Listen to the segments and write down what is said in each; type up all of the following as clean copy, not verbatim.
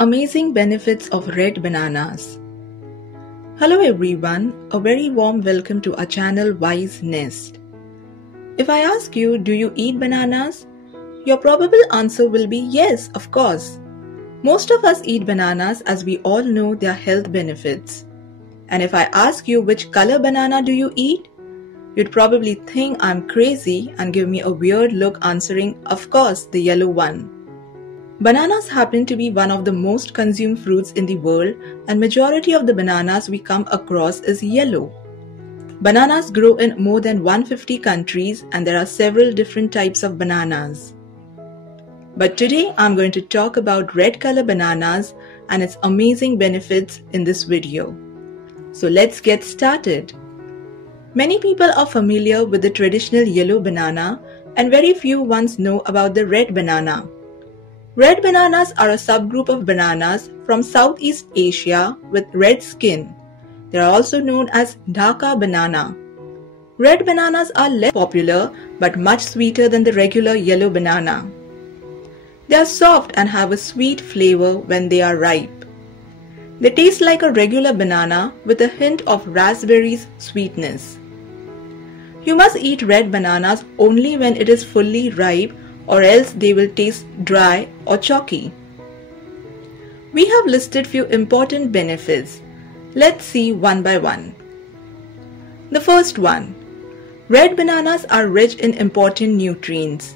Amazing benefits of red bananas. Hello everyone, a very warm welcome to our channel Wise Nest. If I ask you, do you eat bananas? Your probable answer will be yes, of course. Most of us eat bananas as we all know their health benefits. And if I ask you which color banana do you eat? You'd probably think I'm crazy and give me a weird look answering, of course, the yellow one. Bananas happen to be one of the most consumed fruits in the world, and majority of the bananas we come across is yellow. Bananas grow in more than 150 countries and there are several different types of bananas. But today I'm going to talk about red color bananas and its amazing benefits in this video. So let's get started. Many people are familiar with the traditional yellow banana and very few ones know about the red banana. Red bananas are a subgroup of bananas from Southeast Asia with red skin. They are also known as Dhaka banana. Red bananas are less popular but much sweeter than the regular yellow banana. They are soft and have a sweet flavor when they are ripe. They taste like a regular banana with a hint of raspberries sweetness. You must eat red bananas only when it is fully ripe, or else they will taste dry or chalky. We have listed few important benefits. Let's see one by one. The first one, red bananas are rich in important nutrients.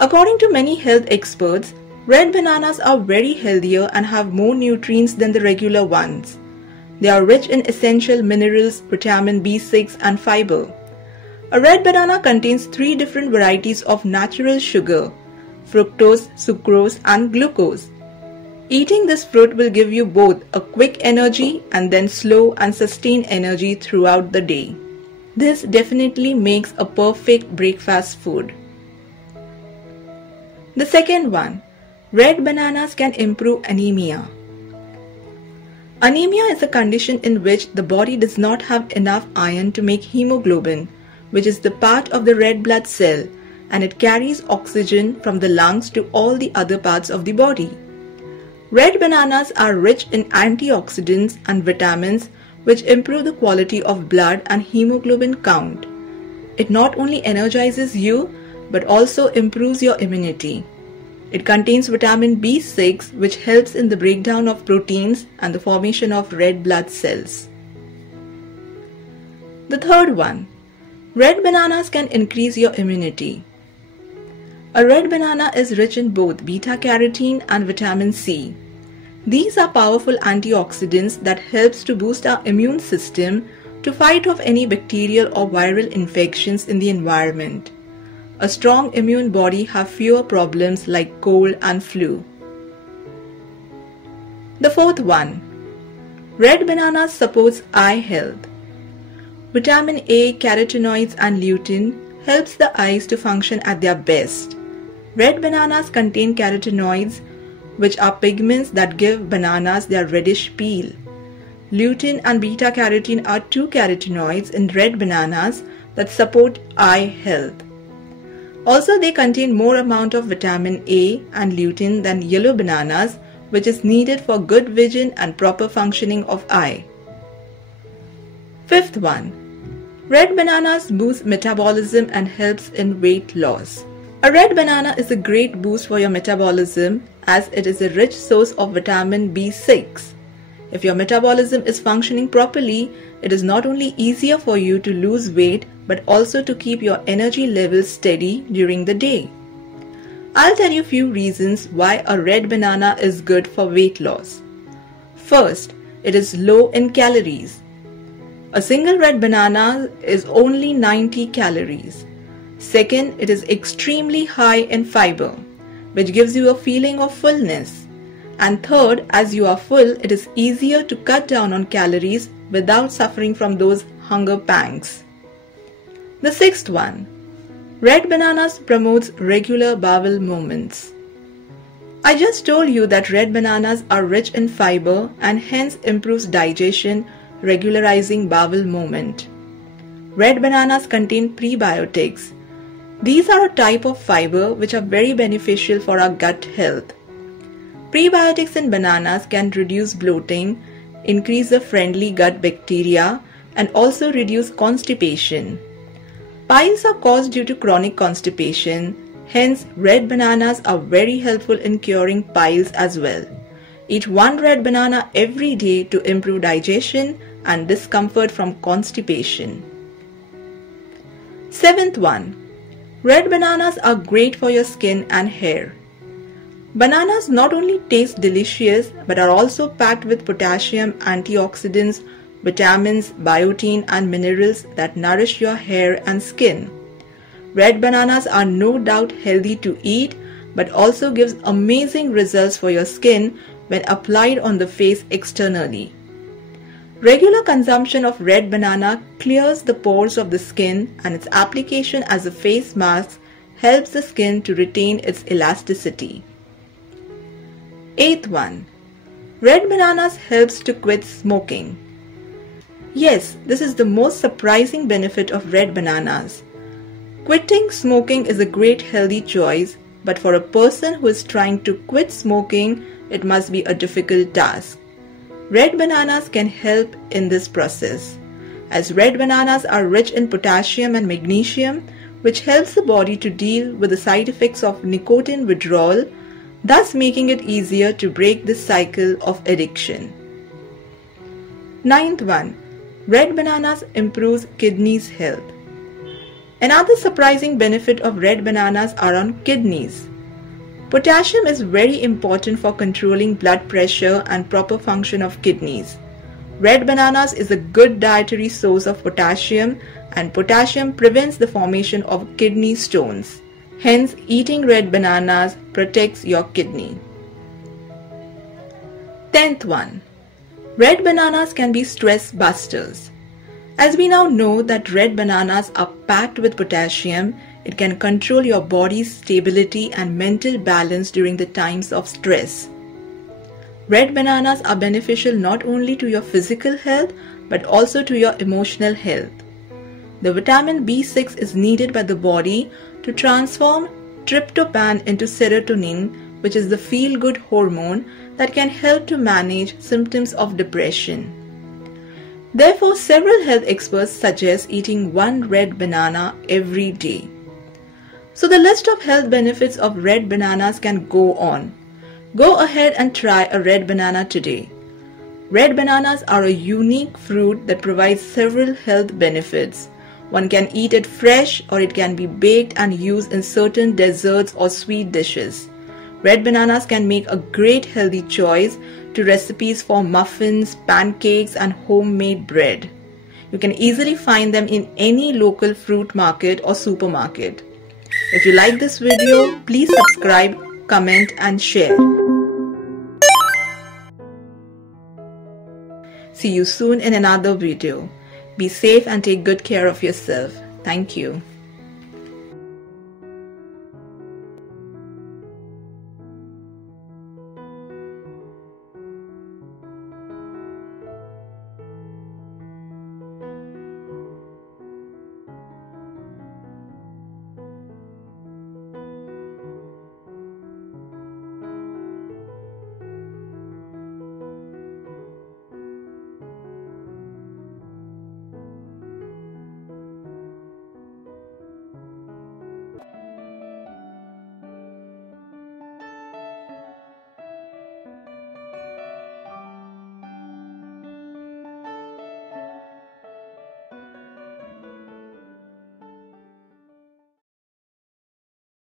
According to many health experts, red bananas are very healthier and have more nutrients than the regular ones. They are rich in essential minerals, vitamin B6 and fiber. A red banana contains 3 different varieties of natural sugar, fructose, sucrose and glucose. Eating this fruit will give you both a quick energy and then slow and sustained energy throughout the day. This definitely makes a perfect breakfast food. The second one, red bananas can improve anemia. Anemia is a condition in which the body does not have enough iron to make hemoglobin, which is the part of the red blood cell, and it carries oxygen from the lungs to all the other parts of the body. Red bananas are rich in antioxidants and vitamins which improve the quality of blood and hemoglobin count. It not only energizes you but also improves your immunity. It contains vitamin B6 which helps in the breakdown of proteins and the formation of red blood cells. The third one, red bananas can increase your immunity. A red banana is rich in both beta-carotene and vitamin C. These are powerful antioxidants that helps to boost our immune system to fight off any bacterial or viral infections in the environment. A strong immune body have fewer problems like cold and flu. The fourth one, red bananas supports eye health. Vitamin A, carotenoids and lutein helps the eyes to function at their best. Red bananas contain carotenoids, which are pigments that give bananas their reddish peel. Lutein and beta-carotene are 2 carotenoids in red bananas that support eye health. Also, they contain more amount of vitamin A and lutein than yellow bananas, which is needed for good vision and proper functioning of eye. Fifth one, red bananas boost metabolism and helps in weight loss. A red banana is a great boost for your metabolism as it is a rich source of vitamin B6. If your metabolism is functioning properly, it is not only easier for you to lose weight but also to keep your energy levels steady during the day. I'll tell you a few reasons why a red banana is good for weight loss. First, it is low in calories. A single red banana is only 90 calories. Second, it is extremely high in fiber, which gives you a feeling of fullness. And third, as you are full, it is easier to cut down on calories without suffering from those hunger pangs. The sixth one, red bananas promotes regular bowel movements. I just told you that red bananas are rich in fiber and hence improves digestion, regularizing bowel movement. Red bananas contain prebiotics. These are a type of fiber which are very beneficial for our gut health. Prebiotics in bananas can reduce bloating, increase the friendly gut bacteria, and also reduce constipation. Piles are caused due to chronic constipation, hence red bananas are very helpful in curing piles as well. Eat one red banana every day to improve digestion and discomfort from constipation. 7th one. Red bananas are great for your skin and hair. Bananas not only taste delicious but are also packed with potassium, antioxidants, vitamins, biotin and minerals that nourish your hair and skin. Red bananas are no doubt healthy to eat but also gives amazing results for your skin when applied on the face externally. Regular consumption of red banana clears the pores of the skin, and its application as a face mask helps the skin to retain its elasticity. 8th one. Red bananas helps to quit smoking. Yes, this is the most surprising benefit of red bananas. Quitting smoking is a great healthy choice, but for a person who is trying to quit smoking, it must be a difficult task. Red bananas can help in this process, as red bananas are rich in potassium and magnesium, which helps the body to deal with the side effects of nicotine withdrawal, thus making it easier to break this cycle of addiction. 9th one. Red bananas improves kidneys health. Another surprising benefit of red bananas are on kidneys. Potassium is very important for controlling blood pressure and proper function of kidneys. Red bananas is a good dietary source of potassium, and potassium prevents the formation of kidney stones. Hence, eating red bananas protects your kidney. 10th one. Red bananas can be stress busters. As we now know that red bananas are packed with potassium, it can control your body's stability and mental balance during the times of stress. Red bananas are beneficial not only to your physical health but also to your emotional health. The vitamin B6 is needed by the body to transform tryptophan into serotonin, which is the feel-good hormone that can help to manage symptoms of depression. Therefore, several health experts suggest eating one red banana every day. So the list of health benefits of red bananas can go on. Go ahead and try a red banana today. Red bananas are a unique fruit that provides several health benefits. One can eat it fresh, or it can be baked and used in certain desserts or sweet dishes. Red bananas can make a great healthy choice to recipes for muffins, pancakes and homemade bread. You can easily find them in any local fruit market or supermarket. If you like this video, please subscribe, comment and share. See you soon in another video. Be safe and take good care of yourself. Thank you.